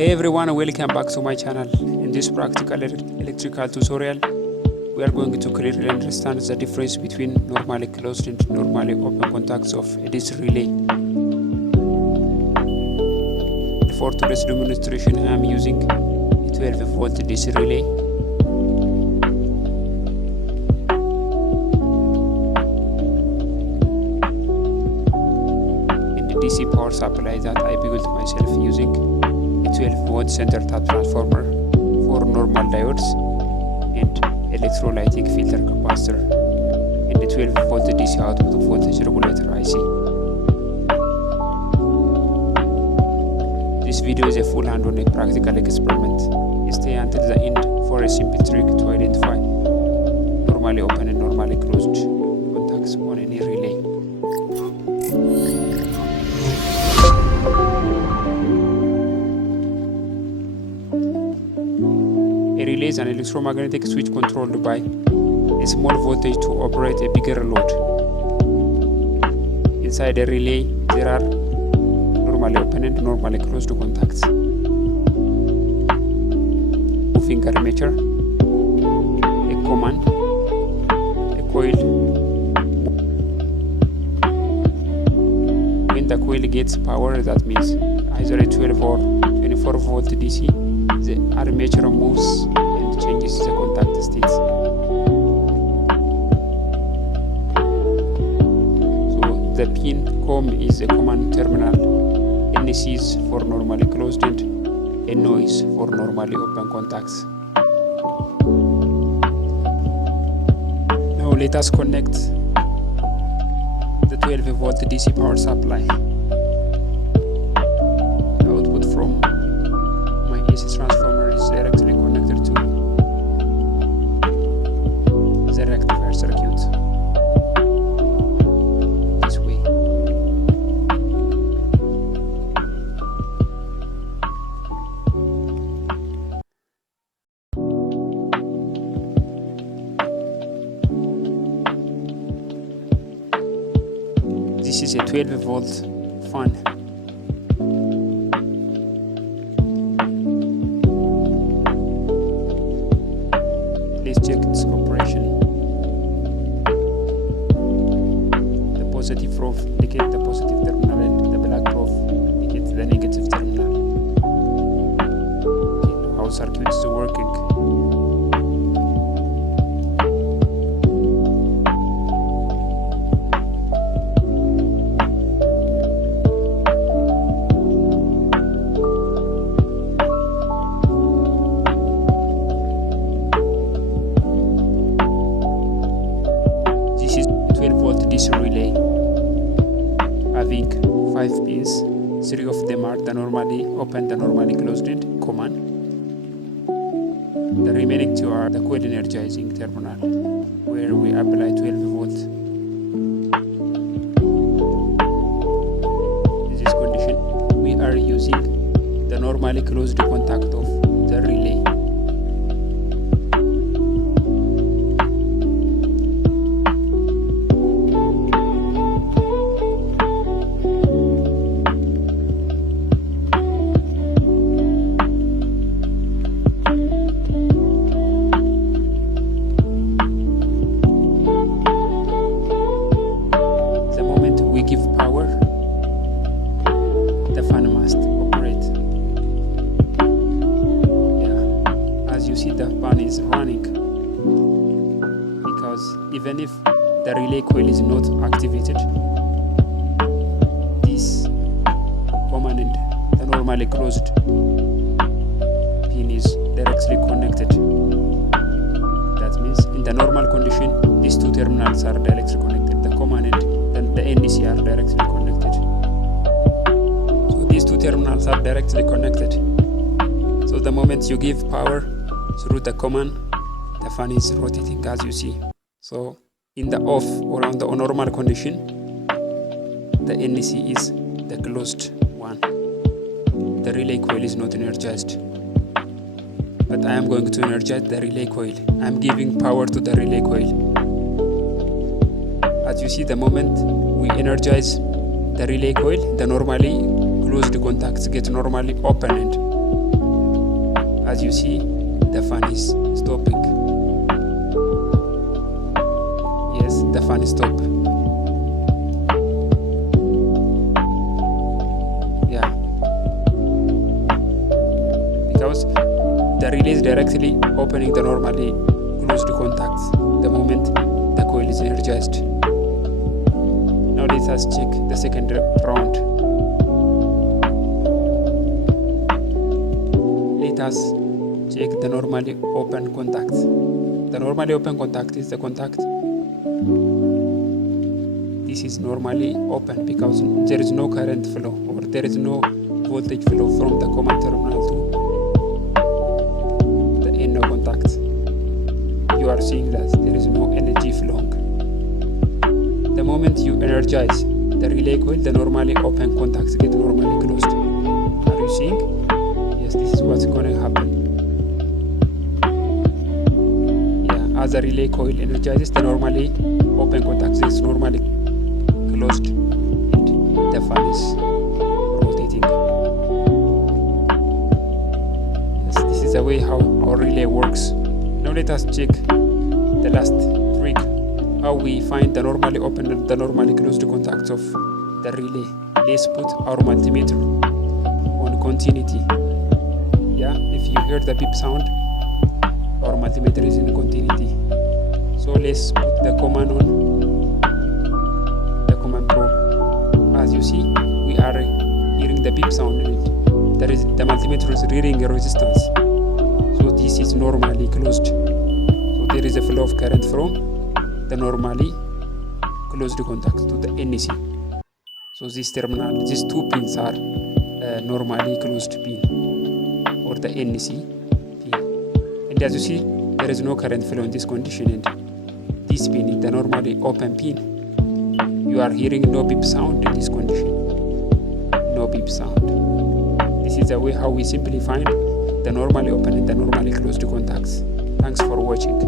Hey everyone, welcome back to my channel. In this practical electrical tutorial, we are going to clearly understand the difference between normally closed and normally open contacts of a DC relay. For today's demonstration, I am using a 12 volt DC relay. And the DC power supply that I built myself using 12 volt center tap transformer, 4 normal diodes, and electrolytic filter capacitor, and the 12 volt DC output voltage regulator IC. This video is a full hand-on practical experiment. Stay until the end for a simple trick to identify normally open and normally closed contacts on any relay. A relay is an electromagnetic switch controlled by a small voltage to operate a bigger load. Inside a relay, there are normally open and normally closed contacts. Moving armature, a command, a coil. When the coil gets power, that means either a 12 or 24 volt DC, the armature moves and changes the contact states. So the pin COM is a command terminal, NC is for normally closed and NO is for normally open contacts. Now let us connect the 12 volt DC power supply. The output from my AC transformer is directly connected to the rectifier circuit. This way. This is a 12 volt fan. Let's check its operation. The positive probe indicates the positive terminal and the black probe indicates the negative terminal. Okay, how the circuit is working. DC relay having 5 pins. 3 of them are the normally open, the normally closed and common. The remaining 2 are the coil energizing terminal where we apply 12 volt. In this condition, we are using the normally closed contact of the relay. Give power, the fan must operate. Yeah, as you see, the fan is running because even if the relay coil is not activated, this command and the normally closed pin is directly connected. That means in the normal condition, these 2 terminals are directly connected, the command and the NEC are directly connected. So these 2 terminals are directly connected. So the moment you give power through the command, the fan is rotating as you see. So in the off or on the normal condition, the NEC is the closed one. The relay coil is not energized. But I am going to energize the relay coil. I am giving power to the relay coil. As you see, the moment we energize the relay coil, the normally closed contacts get normally opened. As you see, the fan is stopping. Yes, the fan is stopped. Yeah, because the relay is directly opening the normally closed contacts the moment the coil is energized. Now let us check the second round. Let us check the normally open contact. The normally open contact is the contact. This is normally open because there is no current flow or there is no voltage flow from the common terminal to the NO contact. You are seeing that there is no energy flowing. The moment you energize the relay coil, the normally open contacts get normally closed. Are you seeing? Yes, this is what's going to happen. Yeah, as the relay coil energizes, the normally open contacts is normally closed and the fan is rotating. Yes, this is the way how our relay works. Now let us check the last trick, how we find the normally open and the normally closed contacts of the relay. Let's put our multimeter on continuity. Yeah, if you hear the beep sound, our multimeter is in continuity. So let's put the command on, the command probe. As you see, we are hearing the beep sound in it. The multimeter is reading a resistance. So this is normally closed. So there is a flow of current from the normally closed contact to the NC. So this terminal, these two pins are normally closed pin or the NC pin. And as you see, there is no current flow in this condition, and this pin is the normally open pin. You are hearing no beep sound in this condition. No beep sound. This is the way how we simply find the normally open and the normally closed contacts. Thanks for watching.